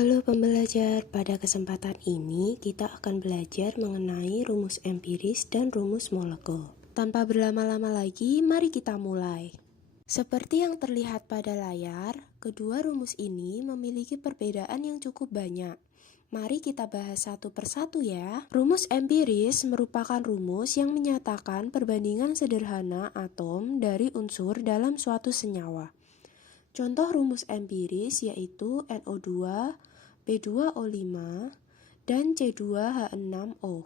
Halo pembelajar, pada kesempatan ini kita akan belajar mengenai rumus empiris dan rumus molekul. Tanpa berlama-lama lagi, mari kita mulai. Seperti yang terlihat pada layar, kedua rumus ini memiliki perbedaan yang cukup banyak. Mari kita bahas satu persatu ya. Rumus empiris merupakan rumus yang menyatakan perbandingan sederhana atom dari unsur dalam suatu senyawa. Contoh rumus empiris yaitu NO2, B2O5, dan C2H6O.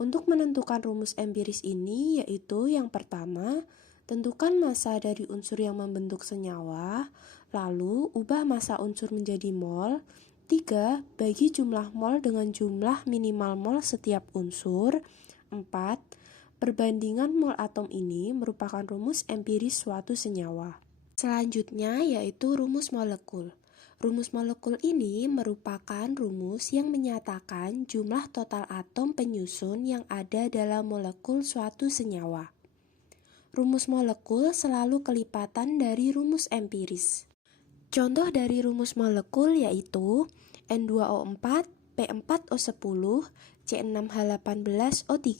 Untuk menentukan rumus empiris ini yaitu yang pertama, tentukan massa dari unsur yang membentuk senyawa, lalu ubah massa unsur menjadi mol. 3. Bagi jumlah mol dengan jumlah minimal mol setiap unsur. 4. Perbandingan mol atom ini merupakan rumus empiris suatu senyawa. Selanjutnya yaitu rumus molekul. Rumus molekul ini merupakan rumus yang menyatakan jumlah total atom penyusun yang ada dalam molekul suatu senyawa. Rumus molekul selalu kelipatan dari rumus empiris. Contoh dari rumus molekul yaitu N2O4, P4O10, C6H18O3.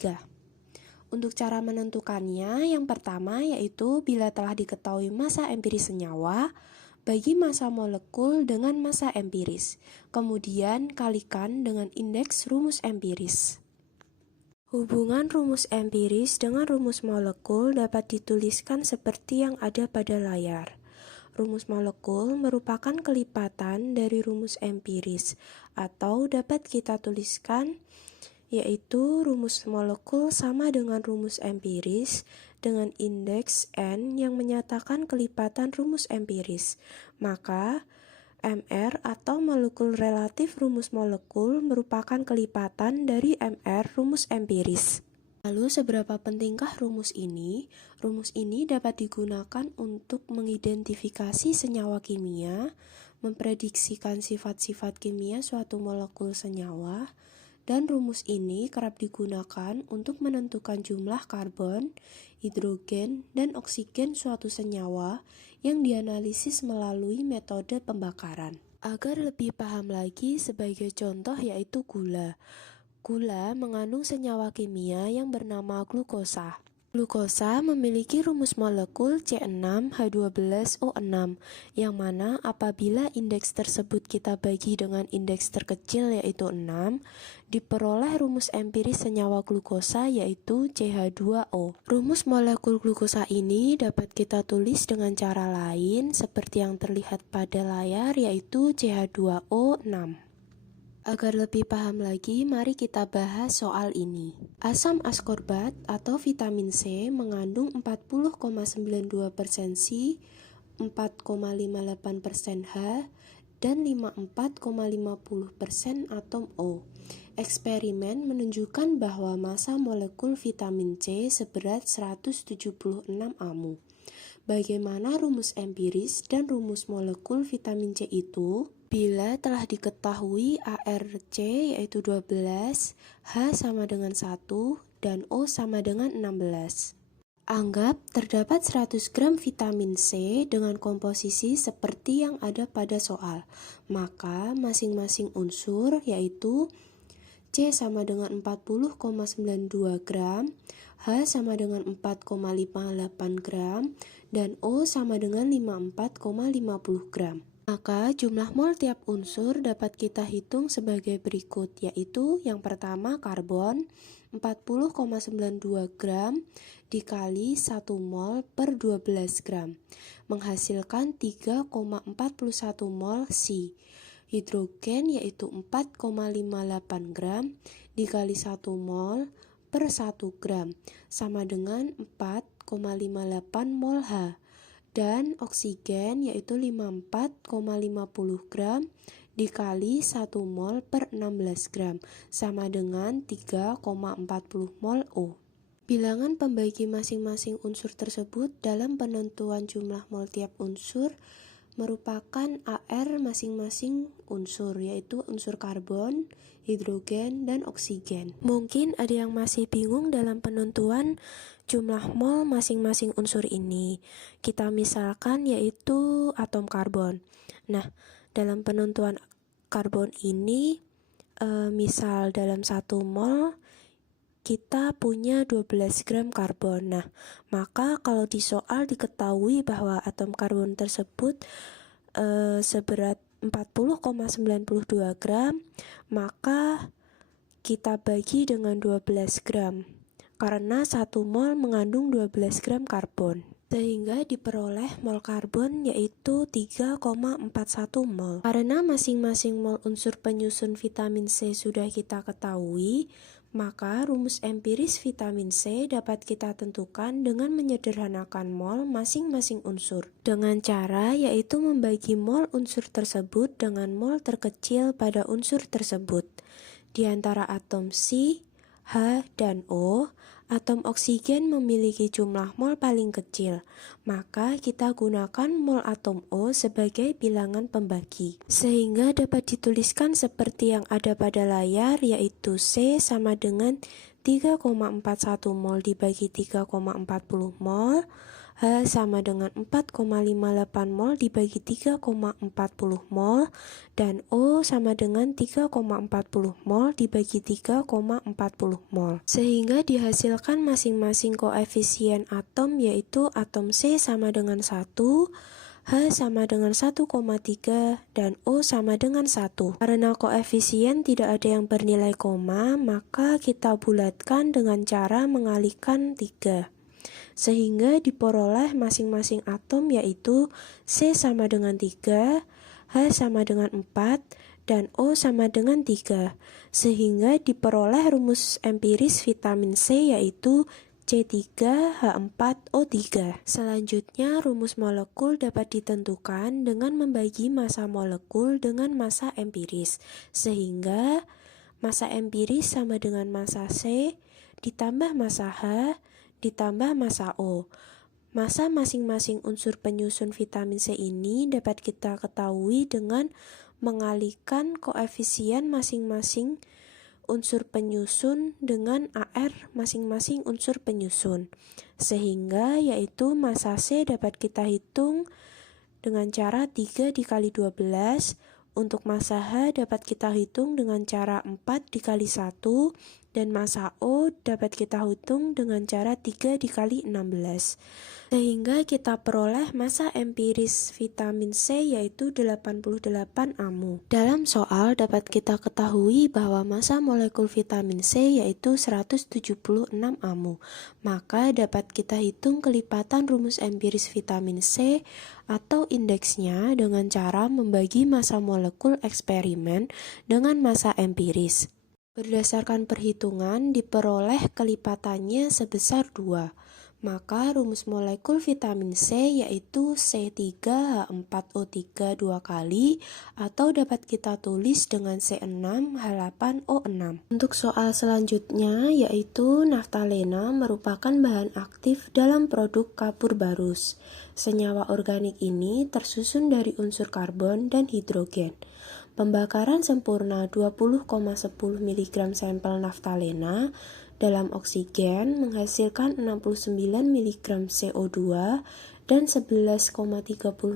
Untuk cara menentukannya, yang pertama yaitu bila telah diketahui massa empiris senyawa, bagi massa molekul dengan massa empiris, kemudian kalikan dengan indeks rumus empiris. Hubungan rumus empiris dengan rumus molekul dapat dituliskan seperti yang ada pada layar. Rumus molekul merupakan kelipatan dari rumus empiris, atau dapat kita tuliskan yaitu rumus molekul sama dengan rumus empiris dengan indeks N yang menyatakan kelipatan rumus empiris. Maka MR atau molekul relatif rumus molekul merupakan kelipatan dari MR rumus empiris. Lalu seberapa pentingkah rumus ini? Rumus ini dapat digunakan untuk mengidentifikasi senyawa kimia, memprediksikan sifat-sifat kimia suatu molekul senyawa, dan rumus ini kerap digunakan untuk menentukan jumlah karbon, hidrogen, dan oksigen suatu senyawa yang dianalisis melalui metode pembakaran. Agar lebih paham lagi, sebagai contoh yaitu gula. Gula mengandung senyawa kimia yang bernama glukosa. Glukosa memiliki rumus molekul C6H12O6, yang mana apabila indeks tersebut kita bagi dengan indeks terkecil yaitu 6, diperoleh rumus empiris senyawa glukosa yaitu CH2O. Rumus molekul glukosa ini dapat kita tulis dengan cara lain seperti yang terlihat pada layar yaitu CH2O6. Agar lebih paham lagi, mari kita bahas soal ini. Asam askorbat atau vitamin C mengandung 40,92% C, 4,58% H, dan 54,50% atom O. Eksperimen menunjukkan bahwa massa molekul vitamin C seberat 176 amu. Bagaimana rumus empiris dan rumus molekul vitamin C itu? Bila telah diketahui ARC yaitu 12, H sama dengan 1, dan O sama dengan 16. Anggap terdapat 100 gram vitamin C dengan komposisi seperti yang ada pada soal. Maka masing-masing unsur yaitu C sama dengan 40,92 gram, H sama dengan 4,58 gram, dan O sama dengan 54,50 gram. Maka jumlah mol tiap unsur dapat kita hitung sebagai berikut, yaitu yang pertama karbon 40,92 gram dikali 1 mol per 12 gram, menghasilkan 3,41 mol C. Hidrogen yaitu 4,58 gram dikali 1 mol per 1 gram, sama dengan 4,58 mol H. Dan oksigen yaitu 54,50 gram dikali 1 mol per 16 gram, sama dengan 3,40 mol O. Bilangan pembagi masing-masing unsur tersebut dalam penentuan jumlah mol tiap unsur merupakan AR masing-masing unsur, yaitu unsur karbon, hidrogen, dan oksigen. Mungkin ada yang masih bingung dalam penentuan jumlah mol masing-masing unsur ini. Kita misalkan yaitu atom karbon. Nah, dalam penentuan karbon ini misal dalam 1 mol kita punya 12 gram karbon. Nah, maka kalau di soal diketahui bahwa atom karbon tersebut seberat 40,92 gram, maka kita bagi dengan 12 gram karena 1 mol mengandung 12 gram karbon, sehingga diperoleh mol karbon yaitu 3,41 mol. Karena masing-masing mol unsur penyusun vitamin C sudah kita ketahui, maka rumus empiris vitamin C dapat kita tentukan dengan menyederhanakan mol masing-masing unsur dengan cara yaitu membagi mol unsur tersebut dengan mol terkecil pada unsur tersebut. Di antara atom C, H, dan O, atom oksigen memiliki jumlah mol paling kecil, maka kita gunakan mol atom O sebagai bilangan pembagi. Sehingga dapat dituliskan seperti yang ada pada layar, yaitu C sama dengan 3,41 mol dibagi 3,40 mol, H sama dengan 4,58 mol dibagi 3,40 mol, dan O sama dengan 3,40 mol dibagi 3,40 mol. Sehingga dihasilkan masing-masing koefisien atom, yaitu atom C sama dengan 1, H sama dengan 1,3, dan O sama dengan 1. Karena koefisien tidak ada yang bernilai koma, maka kita bulatkan dengan cara mengalihkan 3. Sehingga diperoleh masing-masing atom yaitu C sama dengan 3, H sama dengan 4, dan O sama dengan 3. Sehingga diperoleh rumus empiris vitamin C yaitu C3H4O3. Selanjutnya, rumus molekul dapat ditentukan dengan membagi massa molekul dengan massa empiris. Sehingga massa empiris sama dengan massa C ditambah massa H ditambah massa O. Massa masing-masing unsur penyusun vitamin C ini dapat kita ketahui dengan mengalihkan koefisien masing-masing unsur penyusun dengan AR masing-masing unsur penyusun. Sehingga yaitu massa C dapat kita hitung dengan cara 3 dikali 12. Untuk massa H dapat kita hitung dengan cara 4 dikali 1, dan massa O dapat kita hitung dengan cara 3 dikali 16. Sehingga kita peroleh massa empiris vitamin C yaitu 88 amu. Dalam soal dapat kita ketahui bahwa massa molekul vitamin C yaitu 176 amu. Maka dapat kita hitung kelipatan rumus empiris vitamin C atau indeksnya dengan cara membagi massa molekul eksperimen dengan massa empiris. Berdasarkan perhitungan diperoleh kelipatannya sebesar 2. Maka rumus molekul vitamin C yaitu C3H4O3 2 kali, atau dapat kita tulis dengan C6H8O6. Untuk soal selanjutnya yaitu naftalena merupakan bahan aktif dalam produk kapur barus. Senyawa organik ini tersusun dari unsur karbon dan hidrogen. Pembakaran sempurna 20,10 mg sampel naftalena dalam oksigen menghasilkan 69 mg CO2 dan 11,30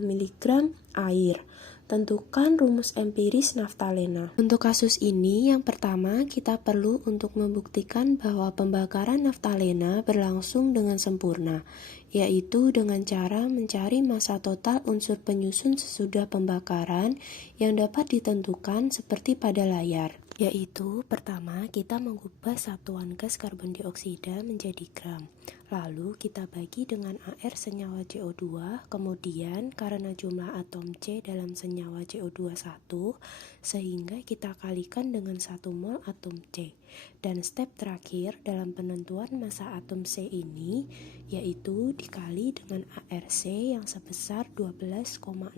mg air. Tentukan rumus empiris naftalena. Untuk kasus ini, yang pertama kita perlu untuk membuktikan bahwa pembakaran naftalena berlangsung dengan sempurna, yaitu dengan cara mencari massa total unsur penyusun sesudah pembakaran yang dapat ditentukan seperti pada layar. Yaitu pertama kita mengubah satuan gas karbon dioksida menjadi gram, lalu kita bagi dengan AR senyawa CO2, kemudian karena jumlah atom C dalam senyawa CO2 1, sehingga kita kalikan dengan 1 mol atom C. Dan step terakhir dalam penentuan massa atom C ini yaitu dikali dengan ARC yang sebesar 12,011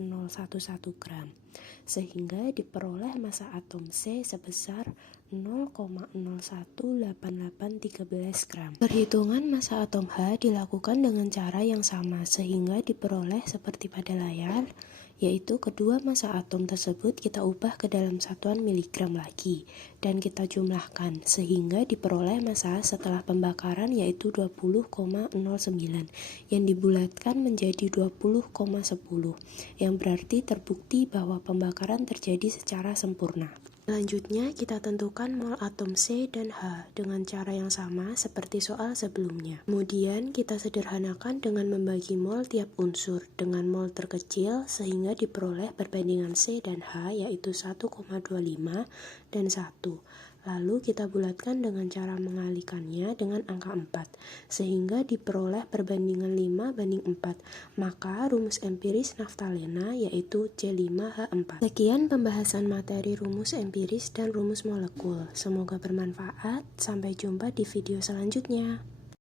gram, sehingga diperoleh massa atom C sebesar 0,018813 gram. Perhitungan massa atom H dilakukan dengan cara yang sama sehingga diperoleh seperti pada layar, yaitu kedua massa atom tersebut kita ubah ke dalam satuan miligram lagi, dan kita jumlahkan, sehingga diperoleh massa setelah pembakaran yaitu 20,09, yang dibulatkan menjadi 20,10, yang berarti terbukti bahwa pembakaran terjadi secara sempurna. Selanjutnya, kita tentukan mol atom C dan H dengan cara yang sama seperti soal sebelumnya. Kemudian, kita sederhanakan dengan membagi mol tiap unsur dengan mol terkecil sehingga diperoleh perbandingan C dan H yaitu 1,25 dan 1. Lalu kita bulatkan dengan cara mengalikannya dengan angka 4, sehingga diperoleh perbandingan 5:4. Maka rumus empiris naftalena yaitu C5H4. Sekian pembahasan materi rumus empiris dan rumus molekul. Semoga bermanfaat. Sampai jumpa di video selanjutnya.